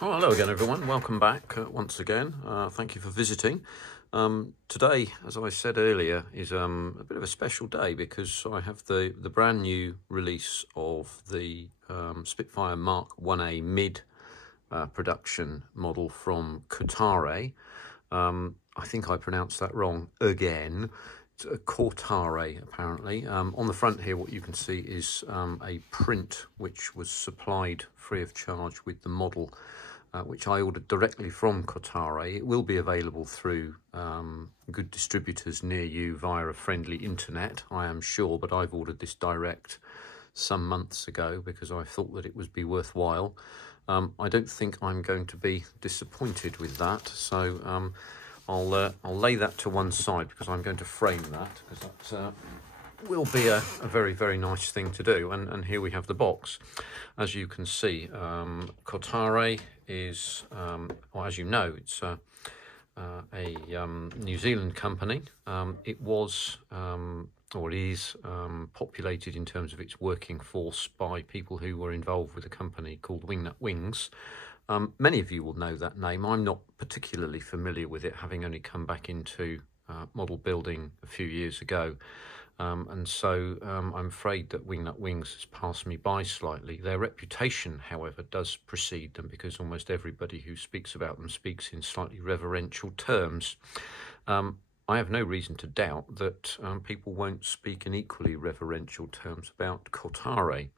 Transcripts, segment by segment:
Oh, hello again, everyone. Welcome back once again. Thank you for visiting. Today, as I said earlier, is a bit of a special day because I have the brand new release of the Spitfire Mk1a mid production model from Kotare. I think I pronounced that wrong again. It's a Kotare, apparently. On the front here, what you can see is a print which was supplied free of charge with the model, which I ordered directly from Kotare. It will be available through good distributors near you via a friendly internet, I am sure, but I've ordered this direct some months ago because I thought that it would be worthwhile. I don't think I'm going to be disappointed with that, so I'll lay that to one side because I'm going to frame that, because that will be a very, very nice thing to do. And here we have the box. As you can see, Kotare is, well, as you know, it's a New Zealand company. It was, or is, populated in terms of its working force by people who were involved with a company called Wingnut Wings. Many of you will know that name. I'm not particularly familiar with it, having only come back into model building a few years ago. And so I'm afraid that Wingnut Wings has passed me by slightly. Their reputation, however, does precede them because almost everybody who speaks about them speaks in slightly reverential terms. I have no reason to doubt that people won't speak in equally reverential terms about Kotare.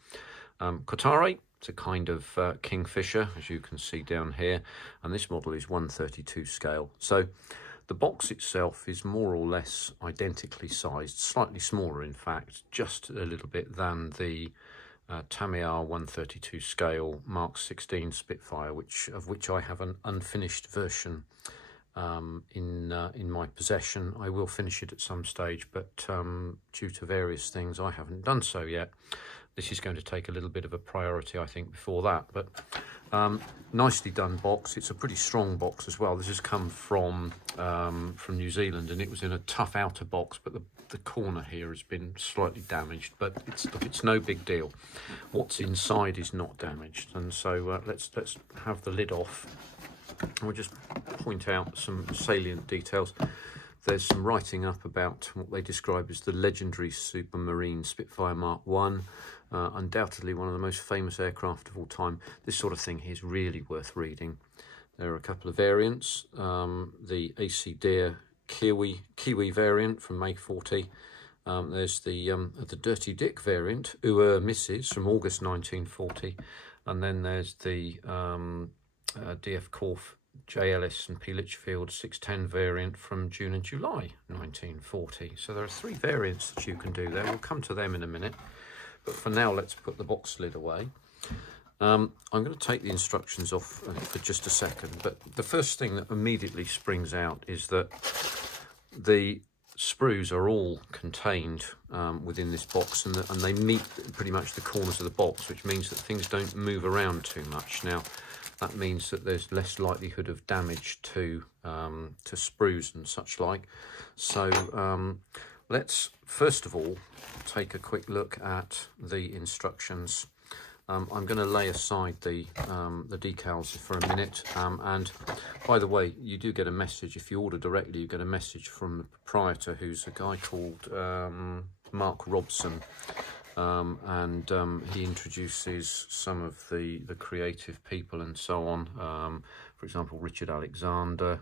Kotare, it's a kind of kingfisher, as you can see down here, and this model is 1/32 scale. So the box itself is more or less identically sized, slightly smaller in fact, just a little bit than the Tamiya 1/32 scale Mark 16 Spitfire, of which I have an unfinished version in my possession. I will finish it at some stage, but due to various things I haven't done so yet. This is going to take a little bit of a priority, I think, before that. But nicely done box. It's a pretty strong box as well. This has come from New Zealand, and it was in a tough outer box, but the corner here has been slightly damaged. But it's no big deal. What's inside is not damaged, and so let's have the lid off. We'll just point out some salient details. There's some writing up about what they describe as the legendary Supermarine Spitfire Mk1. Undoubtedly one of the most famous aircraft of all time. This sort of thing is really worth reading. There are a couple of variants. The AC Deer Kiwi variant from May 40. There's the Dirty Dick variant, Mrs. from August 1940. And then there's the DF Corf J. Ellis and P. Litchfield 610 variant from June and July 1940. So there are three variants that you can do there. We'll come to them in a minute. But for now, let's put the box lid away. I'm going to take the instructions off for just a second. But the first thing that immediately springs out is that the sprues are all contained within this box, and they meet pretty much the corners of the box, which means that things don't move around too much. Now, that means that there's less likelihood of damage to sprues and such like. So let's first of all take a quick look at the instructions. I'm going to lay aside the decals for a minute. And by the way, you do get a message if you order directly. You get a message from the proprietor, who's a guy called Mark Robson. He introduces some of the creative people and so on. For example, Richard Alexander,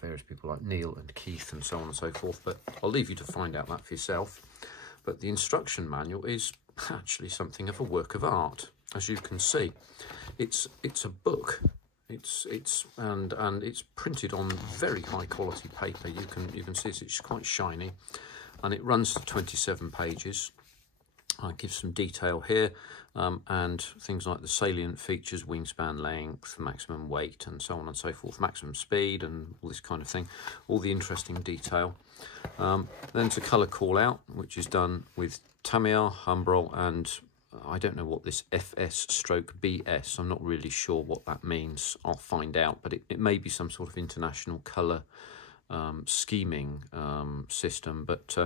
various people like Neil and Keith and so on and so forth. But I'll leave you to find out that for yourself. But the instruction manual is actually something of a work of art, as you can see. It's a book. It's printed on very high quality paper. You can see it's quite shiny. And it runs to 27 pages. I give some detail here, and things like the salient features, wingspan length, maximum weight, and so on and so forth, maximum speed, and all this kind of thing, all the interesting detail. Then it's a colour call out, which is done with Tamiya, Humbrol, and I don't know what this FS/BS, I'm not really sure what that means. I'll find out, but it may be some sort of international colour scheming system, but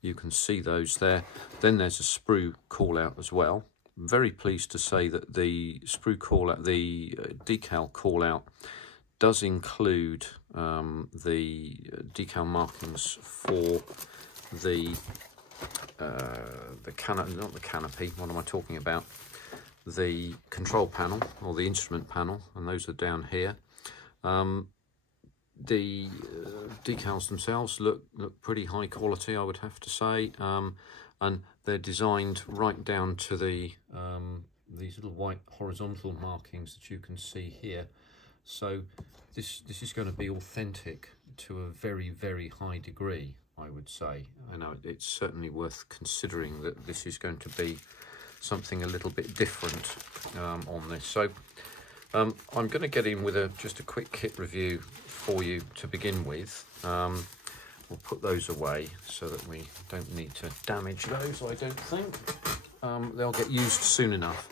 you can see those there. Then there's a sprue call out as well, very pleased to say that the sprue call out, the decal call out, does include the decal markings for the not the canopy, what am I talking about? The control panel or the instrument panel, and those are down here. The decals themselves look pretty high quality, I would have to say, and they're designed right down to the these little white horizontal markings that you can see here. So this is going to be authentic to a very, very high degree, I would say. I know it's certainly worth considering that this is going to be something a little bit different on this. So I'm going to get in with just a quick kit review for you to begin with. We'll put those away so that we don't need to damage those, I don't think. They'll get used soon enough.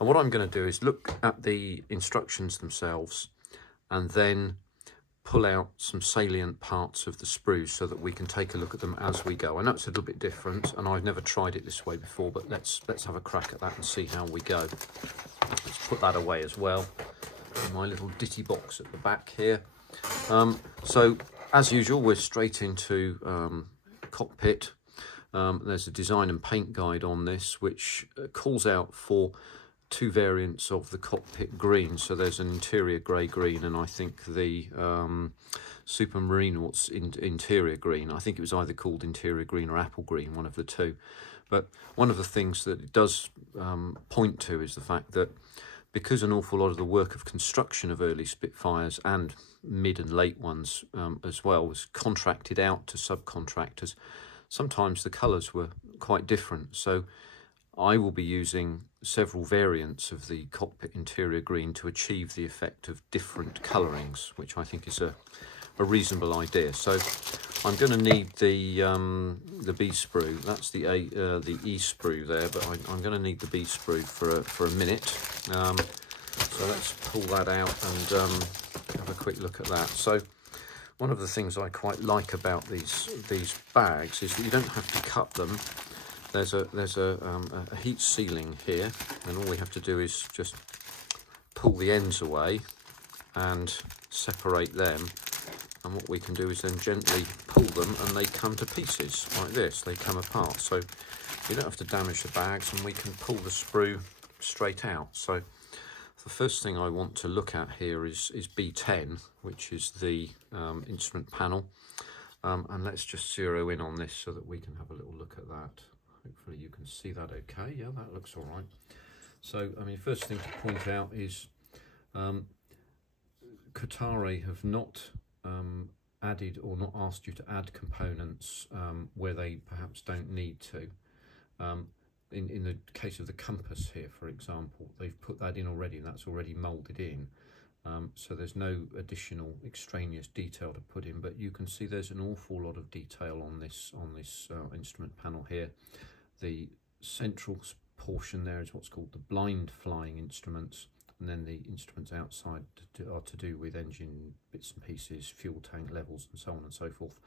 And what I'm going to do is look at the instructions themselves and then pull out some salient parts of the sprues so that we can take a look at them as we go. I know it's a little bit different and I've never tried it this way before, but let's have a crack at that and see how we go. Let's put that away as well in my little ditty box at the back here. So as usual, we're straight into cockpit. There's a design and paint guide on this which calls out for two variants of the cockpit green. So there's an interior grey green and I think the Supermarine what's interior green. I think it was either called interior green or apple green, one of the two. But one of the things that it does point to is the fact that because an awful lot of the work of construction of early Spitfires and mid and late ones as well was contracted out to subcontractors, sometimes the colours were quite different. So I will be using several variants of the cockpit interior green to achieve the effect of different colourings, which I think is a reasonable idea. So I'm going to need the B sprue. That's the E sprue there, but I'm going to need the B sprue for a minute. So let's pull that out and have a quick look at that. So one of the things I quite like about these bags is that you don't have to cut them. There's a heat sealing here, and all we have to do is just pull the ends away and separate them. And what we can do is then gently pull them and they come to pieces like this. They come apart. So you don't have to damage the bags and we can pull the sprue straight out. So the first thing I want to look at here is B10, which is the instrument panel. And let's just zero in on this so that we can have a little look at that. Hopefully you can see that okay. Yeah, that looks all right. So, I mean, first thing to point out is Kotare have not added or not asked you to add components where they perhaps don't need to. In the case of the compass here, for example, they've put that in already and that's already moulded in. So there's no additional extraneous detail to put in, but you can see there's an awful lot of detail on this instrument panel here. The central portion there is what's called the blind flying instruments, and then the instruments outside are to do with engine bits and pieces, fuel tank levels, and so on and so forth.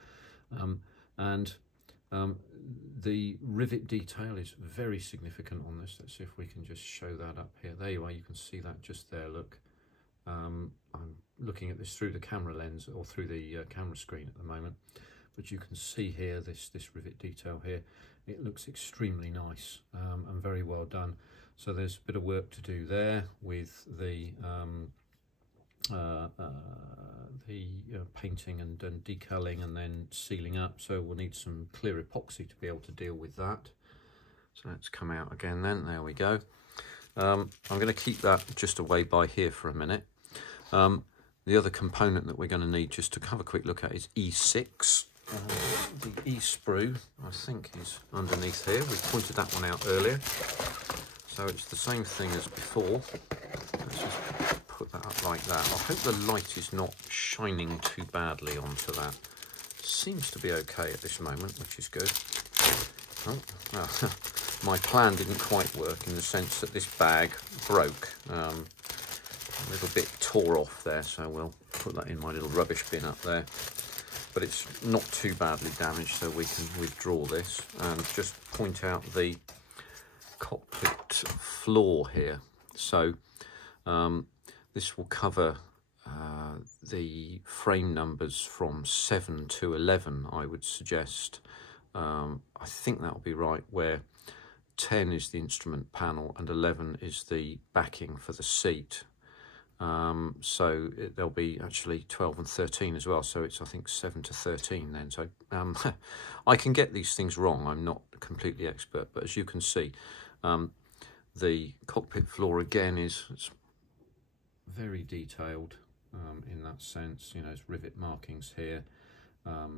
The rivet detail is very significant on this. Let's see if we can just show that up here. There you are, you can see that just there, look. I'm looking at this through the camera lens or through the camera screen at the moment, but you can see here this rivet detail here. It looks extremely nice and very well done. So there's a bit of work to do there with the painting and decaling and then sealing up. So we'll need some clear epoxy to be able to deal with that. So let's come out again then. There we go. I'm going to keep that just away by here for a minute. The other component that we're going to need just to have a quick look at is E6. The E sprue, I think, is underneath here. We pointed that one out earlier. So it's the same thing as before. Let's just put that up like that. I hope the light is not shining too badly onto that. Seems to be okay at this moment, which is good. Oh, well, my plan didn't quite work in the sense that this bag broke. A little bit tore off there, so we'll put that in my little rubbish bin up there. But it's not too badly damaged, so we can withdraw this and just point out the cockpit floor here. So this will cover the frame numbers from 7 to 11, I would suggest. I think that'll be right, where 10 is the instrument panel and 11 is the backing for the seat. So there'll be actually 12 and 13 as well, so it's I think 7 to 13 then. So I can get these things wrong, I'm not completely expert, but as you can see, the cockpit floor again is very detailed in that sense. You know, it's rivet markings here,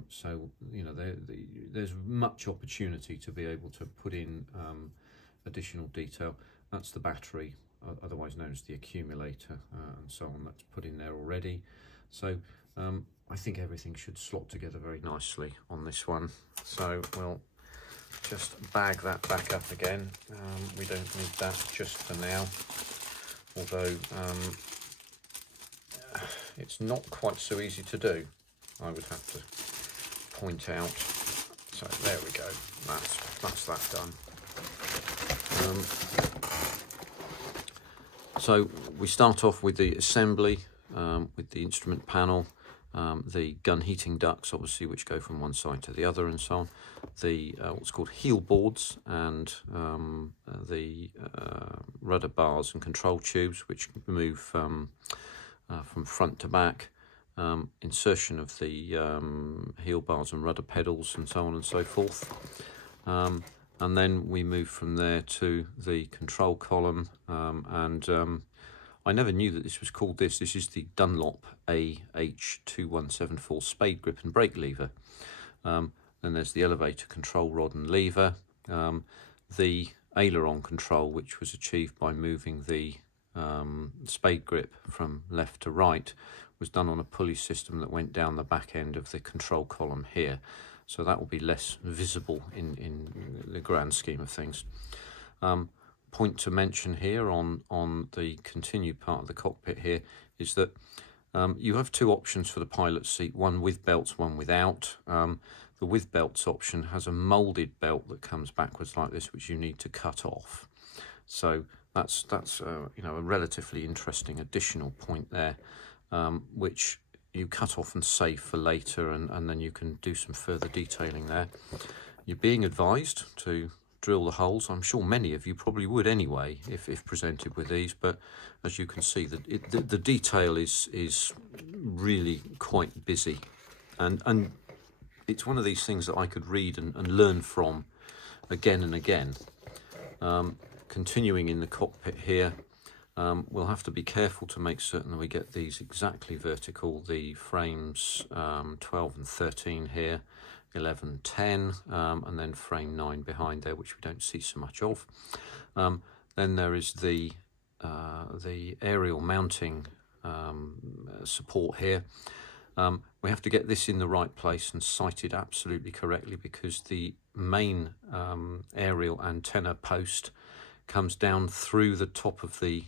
so you know there's much opportunity to be able to put in additional detail. That's the battery, otherwise known as the accumulator, and so on, that's put in there already. So I think everything should slot together very nicely on this one. So we'll just bag that back up again. We don't need that just for now, although it's not quite so easy to do, I would have to point out. So there we go, that's that done. So we start off with the assembly, with the instrument panel, the gun heating ducts, obviously, which go from one side to the other, and so on. The what's called heel boards, and the rudder bars and control tubes, which move from front to back. Insertion of the heel bars and rudder pedals, and so on and so forth. And then we move from there to the control column, and I never knew that this was called this. This is the Dunlop AH2174 spade grip and brake lever. Then there's the elevator control rod and lever. The Aileron Control, which was achieved by moving the spade grip from left to right, was done on a pulley system that went down the back end of the control column here. So that will be less visible in the grand scheme of things. Point to mention here on the continued part of the cockpit here is that you have two options for the pilot seat, one with belts, one without. The with belts option has a moulded belt that comes backwards like this, which you need to cut off. So that's you know, a relatively interesting additional point there, which you cut off and save for later, and then you can do some further detailing there. You're being advised to drill the holes. I'm sure many of you probably would anyway if presented with these, but as you can see, the detail is really quite busy, and it's one of these things that I could read and learn from again and again. Continuing in the cockpit here, we'll have to be careful to make certain that we get these exactly vertical. The frames 12 and 13 here, 11, 10, and then frame 9 behind there, which we don't see so much of. Then there is the aerial mounting support here. We have to get this in the right place and sighted absolutely correctly, because the main aerial antenna post comes down through the top of the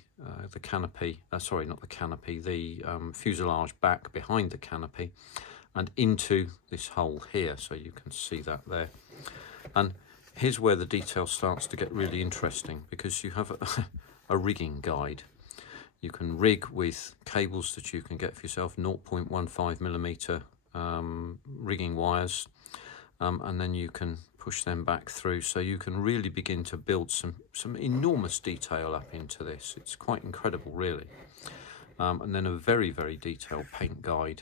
canopy, sorry, not the canopy, the fuselage back behind the canopy, and into this hole here, so you can see that there. And here's where the detail starts to get really interesting, because you have a rigging guide. You can rig with cables that you can get for yourself, 0.15mm rigging wires, and then you can push them back through, so you can really begin to build some enormous detail up into this. It's quite incredible, really. And then a very, very detailed paint guide,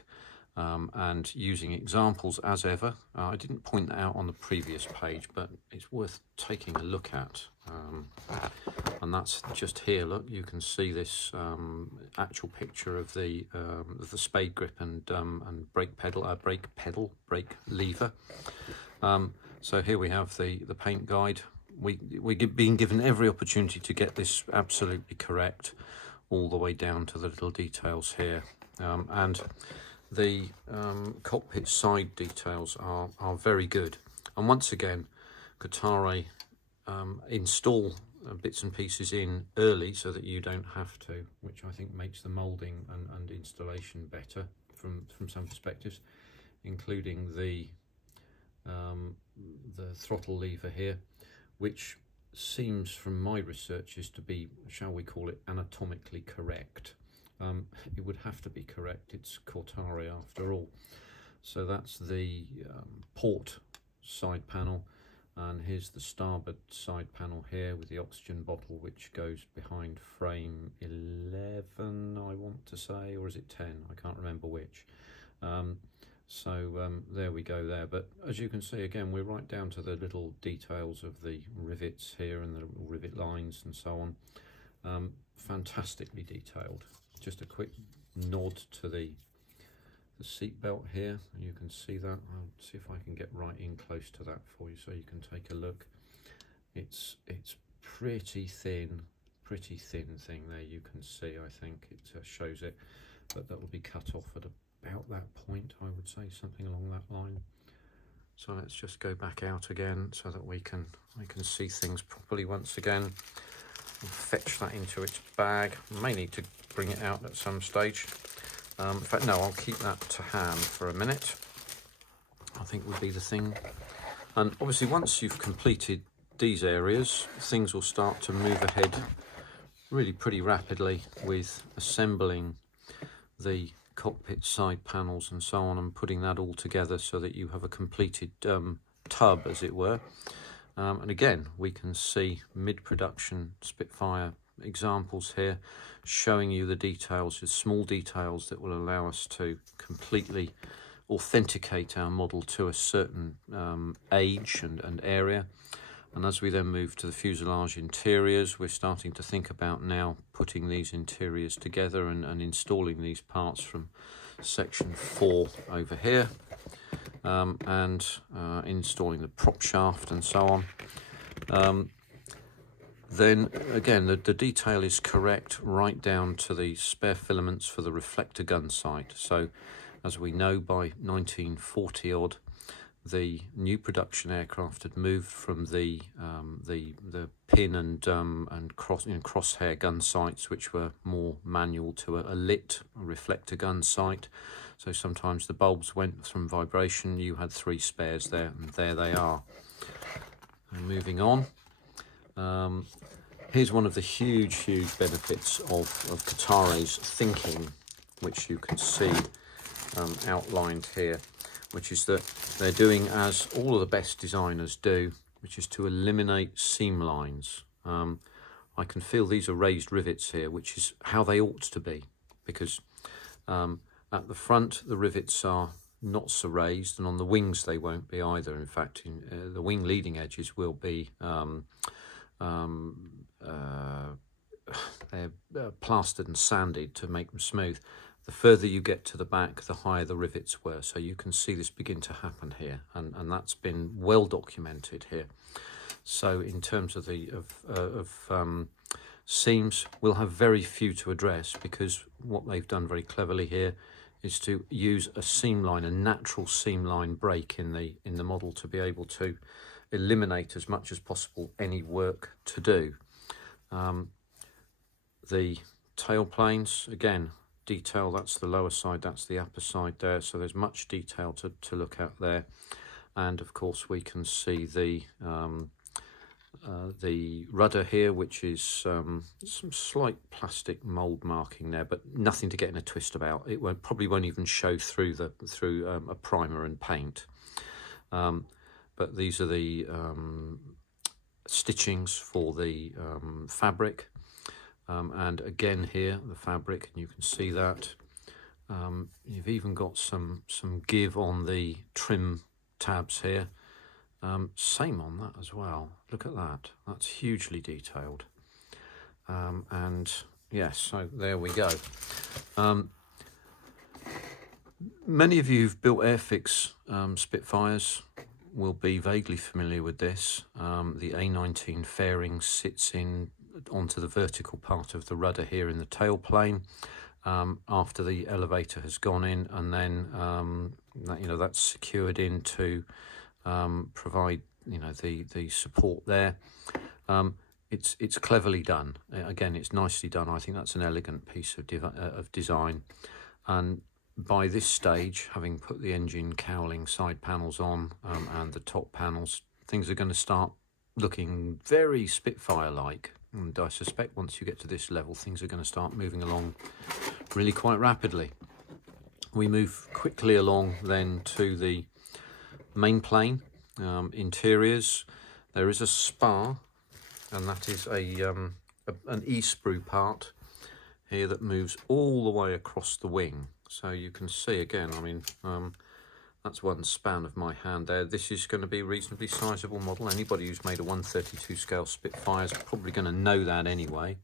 and using examples as ever. I didn't point that out on the previous page, but it's worth taking a look at. And that's just here. Look, you can see this actual picture of the spade grip and brake lever. So here we have the paint guide. We're being given every opportunity to get this absolutely correct, all the way down to the little details here. And the cockpit side details are very good. And once again, Kotare install bits and pieces in early so that you don't have to, which I think makes the moulding and installation better from some perspectives, including the throttle lever here, which seems from my research is to be, shall we call it, anatomically correct. It would have to be correct, it's Kotare after all. So that's the port side panel, and here's the starboard side panel here with the oxygen bottle, which goes behind frame 11, I want to say, or is it 10? I can't remember which. There we go there, but as you can see, again, we're right down to the little details of the rivets here and the rivet lines and so on. Fantastically detailed. Just a quick nod to the seat belt here, and you can see that. I'll see if I can get right in close to that for you so you can take a look. It's pretty thin thing there, you can see. I think it shows it, but that will be cut off at about that point, I would say, something along that line. So let's just go back out again so that we can see things properly once again. We'll fetch that into its bag. May need to bring it out at some stage. In fact, no, I'll keep that to hand for a minute, I think would be the thing. And obviously once you've completed these areas, things will start to move ahead really pretty rapidly with assembling the cockpit side panels and so on, and putting that all together so that you have a completed tub, as it were. And again, we can see mid-production Spitfire examples here, showing you the details, the small details that will allow us to completely authenticate our model to a certain age and area. And as we then move to the fuselage interiors, we're starting to think about now putting these interiors together and installing these parts from section 4 over here, and installing the prop shaft and so on. Then again, the detail is correct right down to the spare filaments for the reflector gun sight. So as we know, by 1940 odd, the new production aircraft had moved from the pin and crosshair gun sights, which were more manual, to a lit reflector gun sight. So sometimes the bulbs went from vibration. You had 3 spares there, and there they are. And moving on. Here's one of the huge benefits of Kotare's thinking, which you can see outlined here, which is that they're doing as all of the best designers do, which is to eliminate seam lines. I can feel these are raised rivets here, which is how they ought to be, because at the front the rivets are not so raised, and on the wings they won't be either. In fact, the wing leading edges will be they're plastered and sanded to make them smooth. The further you get to the back, the higher the rivets were. So you can see this begin to happen here, and that's been well documented here. So in terms of the seams, we'll have very few to address, because what they've done very cleverly here is to use a seam line, a natural seam line break in the model, to be able to eliminate as much as possible any work to do. The tail planes, again, detail, that's the lower side, that's the upper side there, so there's much detail to look at there. And of course we can see the rudder here, which is some slight plastic mould marking there, but nothing to get in a twist about. It probably won't even show through a primer and paint. But these are the stitchings for the fabric. And again here, the fabric, and you can see that. You've even got some give on the trim tabs here. Same on that as well. Look at that. That's hugely detailed. And yes, so there we go. Many of you who've built Airfix Spitfires will be vaguely familiar with this. The A19 fairing sits onto the vertical part of the rudder here in the tail plane, after the elevator has gone in, and then that's secured in to provide the support there. It's cleverly done. Again, it's nicely done. I think that's an elegant piece of design. And by this stage, having put the engine cowling side panels on, and the top panels, things are going to start looking very Spitfire-like, and I suspect once you get to this level things are going to start moving along really quite rapidly. We move quickly along then to the main plane, interiors. There is a spar, and that is an E-sprue part here that moves all the way across the wing. So you can see again, I mean, that's one span of my hand there. This is going to be a reasonably sizable model. Anybody who's made a 1/32 scale Spitfire is probably going to know that anyway.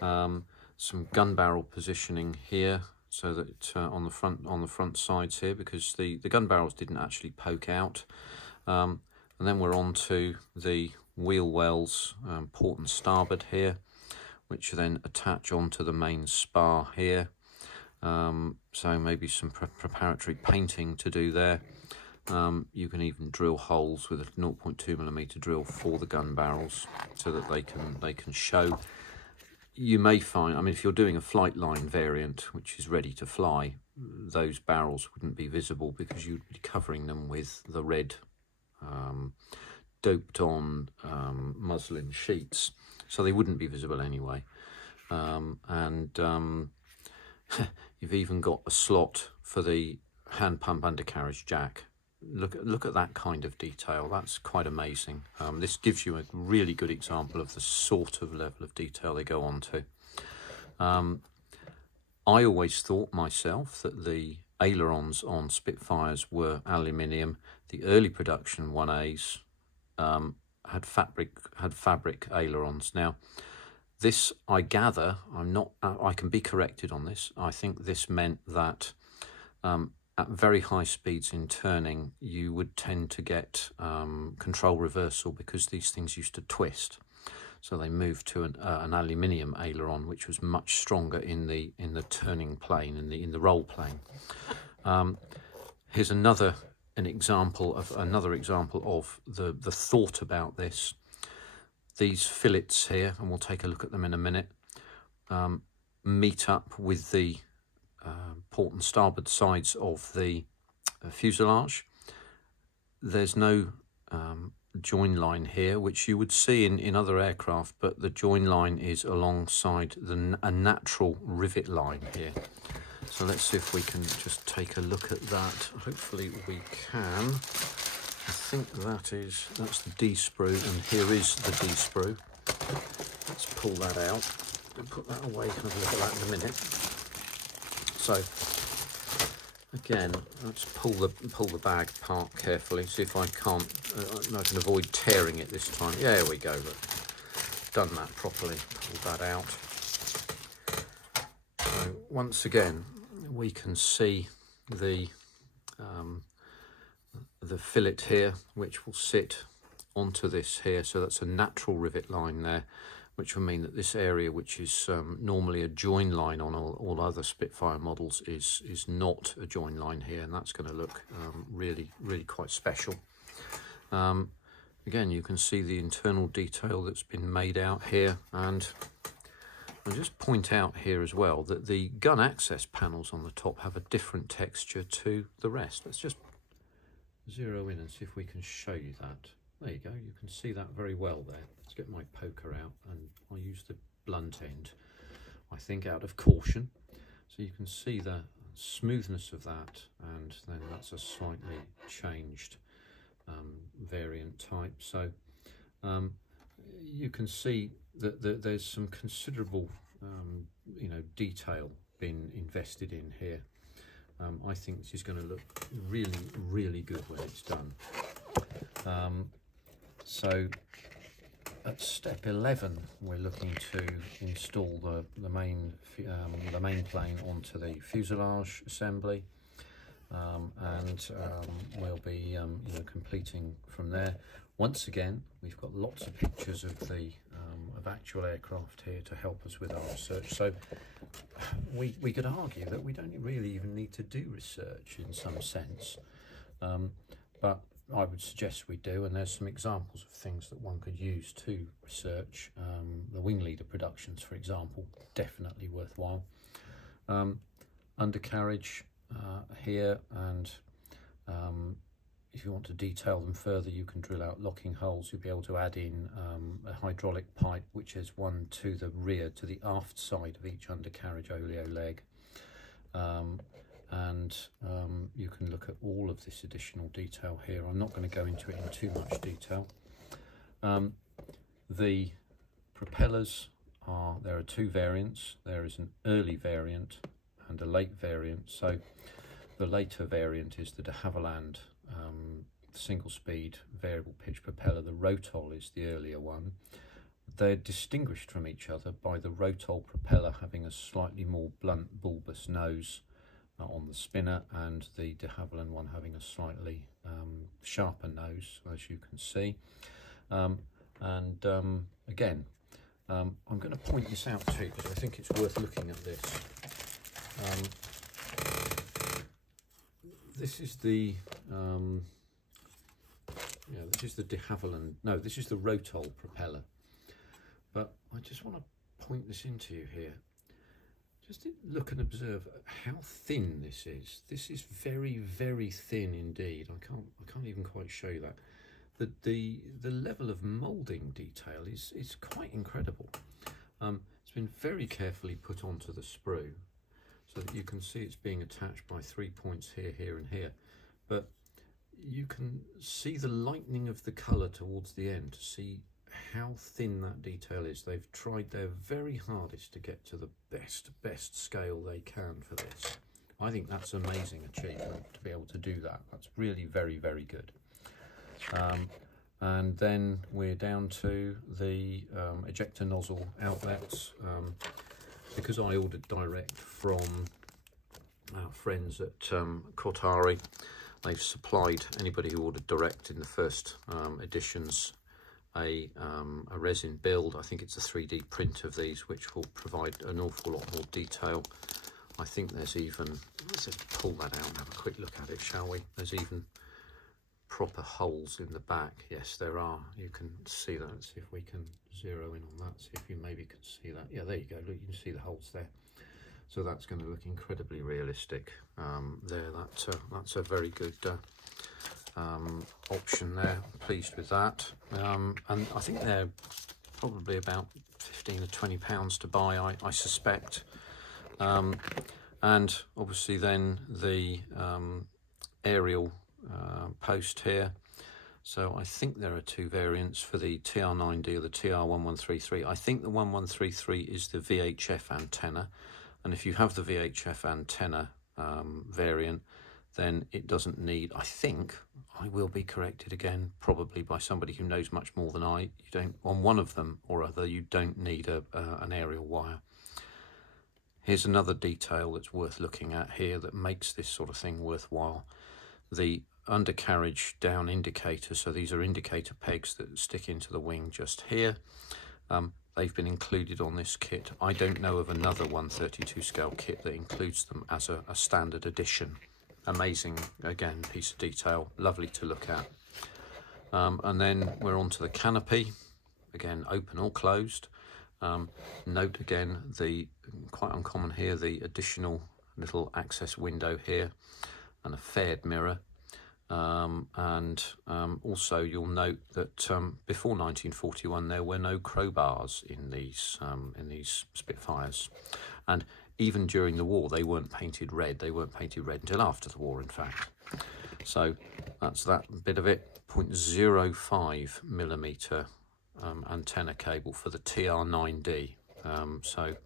Some gun barrel positioning here, so that on the front sides here, because the gun barrels didn't actually poke out. And then we're on to the wheel wells, port and starboard here, which then attach onto the main spar here. So maybe some preparatory painting to do there. You can even drill holes with a 0.2mm drill for the gun barrels so that they can show. You may find, I mean, if you're doing a flight line variant which is ready to fly, those barrels wouldn't be visible because you'd be covering them with the red doped on muslin sheets, so they wouldn't be visible anyway. You've even got a slot for the hand pump undercarriage jack. Look at that kind of detail. That's quite amazing. This gives you a really good example of the sort of level of detail they go on to. I always thought myself that the ailerons on Spitfires were aluminium. The early production 1As had fabric ailerons. Now, this, I gather, I can be corrected on this. I think this meant that at very high speeds in turning, you would tend to get control reversal because these things used to twist. So they moved to an aluminium aileron, which was much stronger in the turning plane, in the roll plane. Here's another example of the thought about this. These fillets here, and we'll take a look at them in a minute, meet up with the port and starboard sides of the fuselage. There's no join line here, which you would see in other aircraft, but the join line is alongside a natural rivet line here. So let's see if we can just take a look at that. Hopefully we can. I think that's the D-sprue, and here is the D-sprue. Let's pull that out and put that away. Have a look at that in a minute. So again, let's pull the bag apart carefully. See if I can avoid tearing it this time. Yeah, there we go. Look, done that properly. Pull that out. So once again, we can see the fillet here, which will sit onto this here. So that's a natural rivet line there, which will mean that this area, which is normally a join line on all other Spitfire models, is not a join line here, and that's going to look really quite special. Again, you can see the internal detail that's been made out here, and I'll just point out here as well that the gun access panels on the top have a different texture to the rest. Let's just zero in and see if we can show you that. There you go, you can see that very well there. Let's get my poker out, and I'll use the blunt end, I think, out of caution. So you can see the smoothness of that, and then that's a slightly changed variant type. So you can see that there's some considerable detail being invested in here. I think this is going to look really good when it's done. So at step 11, we're looking to install the main plane onto the fuselage assembly, and we'll be completing from there. Once again, we've got lots of pictures of the of actual aircraft here to help us with our research. So we could argue that we don't really even need to do research in some sense, but I would suggest we do, and there's some examples of things that one could use to research. The wing leader productions, for example, definitely worthwhile. Undercarriage here, and if you want to detail them further, you can drill out locking holes. You'll be able to add in a hydraulic pipe, which is one to the rear, to the aft side of each undercarriage oleo leg. You can look at all of this additional detail here. I'm not going to go into it in too much detail. The propellers there are two variants. There is an early variant and a late variant. So the later variant is the de Havilland single speed variable pitch propeller. The Rotol is the earlier one. They're distinguished from each other by the Rotol propeller having a slightly more blunt bulbous nose on the spinner, and the de Havilland one having a slightly sharper nose, as you can see. Again, I'm going to point this out to you because I think it's worth looking at this. This is the this is the de Havilland. No, this is the Rotol propeller. But I just want to point this into you here. Just look and observe how thin this is. This is very, very thin indeed. I can't even quite show you that. The level of moulding detail is quite incredible. It's been very carefully put onto the sprue so that you can see it's being attached by 3 points here, here and here. But you can see the lightening of the colour towards the end to see how thin that detail is. They've tried their very hardest to get to the best scale they can for this. I think that's an amazing achievement to be able to do that. That's really very, very good. And then we're down to the ejector nozzle outlets. Because I ordered direct from our friends at Kotare, they've supplied anybody who ordered direct in the first editions a resin build. I think it's a 3D print of these, which will provide an awful lot more detail. I think there's even, let's just pull that out and have a quick look at it, shall we? There's even proper holes in the back. Yes, there are. You can see that. Let's see if we can zero in on that, see if you maybe can see that. Yeah, there you go. Look, you can see the holes there. So that's going to look incredibly realistic there. That's a very good option there. I'm pleased with that. And I think they're probably about 15 or 20 pounds to buy, I suspect. And obviously then the aerial post here. So I think there are two variants for the TR9D or the TR1133. I think the 1133 is the VHF antenna, and if you have the VHF antenna variant, then it doesn't need, I think, I will be corrected again, probably by somebody who knows much more than I, you don't, on one of them or other, you don't need an aerial wire. Here's another detail that's worth looking at here that makes this sort of thing worthwhile. The undercarriage down indicator, so these are indicator pegs that stick into the wing just here. They've been included on this kit. I don't know of another 132 scale kit that includes them as a standard edition. Amazing, again, piece of detail, lovely to look at. And then we're on to the canopy, again, open or closed. Note again, the quite uncommon here, the additional little access window here and a faired mirror. Also you'll note that before 1941 there were no crowbars in these Spitfires, and even during the war they weren't painted red. They weren't painted red until after the war, in fact. So that's that bit of it. 0.05 millimeter antenna cable for the TR9D. So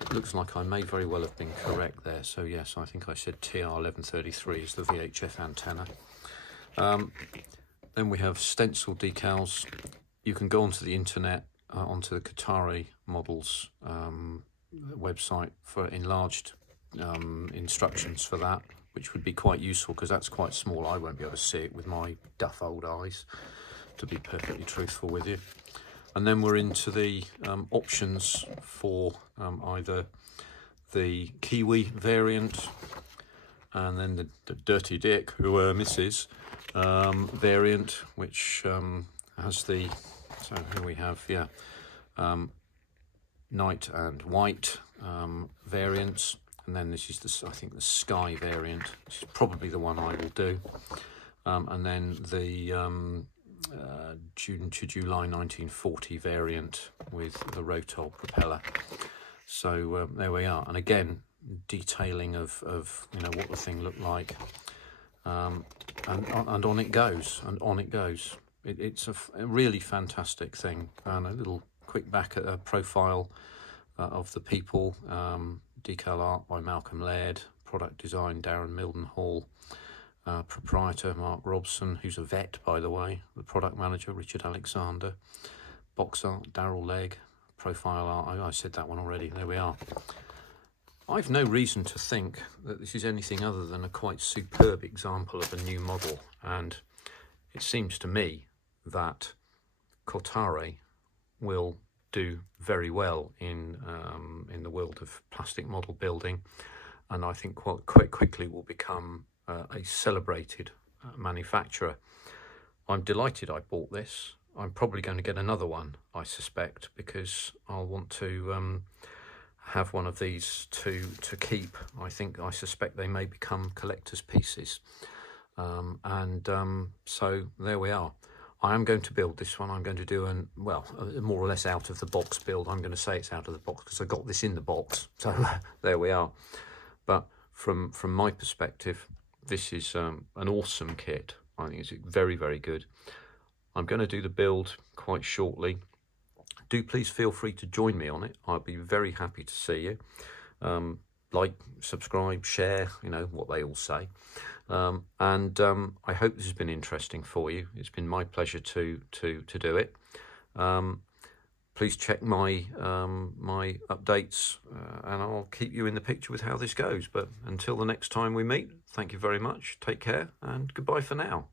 it looks like I may very well have been correct there. So yes, I think I said TR1133 is the VHF antenna. Then we have stencil decals. You can go onto the internet, onto the Kotare models website for enlarged instructions for that, which would be quite useful because that's quite small. I won't be able to see it with my duff old eyes, to be perfectly truthful with you. And then we're into the options for either the Kiwi variant and then the Dirty Dick, who Mrs. Variant, which has the, so here we have, yeah, night and white variants. And then this is the, I think, the Sky variant, which is probably the one I will do. and then the June to July 1940 variant with the Rotol propeller. So there we are, and again, detailing of you know what the thing looked like, and on it goes, and on it goes. It's a really fantastic thing. And a little quick back at a profile of the people. Decal art by Malcolm Laird, product design Darren Mildenhall, proprietor Mark Robson, who's a vet by the way, the product manager Richard Alexander, box art Darryl Legg, profile art, I said that one already, there we are. I've no reason to think that this is anything other than a quite superb example of a new model, and it seems to me that Kotare will do very well in the world of plastic model building, and I think quite quickly will become a celebrated manufacturer. I'm delighted I bought this. I'm probably going to get another one, I suspect, because I'll want to have one of these to keep. I suspect they may become collector's pieces, so there we are. I am going to build this one. I'm going to do a more or less out of the box build. I'm going to say it's out of the box because I got this in the box. So there we are. But from my perspective, this is an awesome kit. I think it's very, very good. I'm going to do the build quite shortly. Do please feel free to join me on it. I'll be very happy to see you. Like, subscribe, share, you know, what they all say. I hope this has been interesting for you. It's been my pleasure to do it. Please check my my updates, and I'll keep you in the picture with how this goes. But until the next time we meet, thank you very much. Take care, and goodbye for now.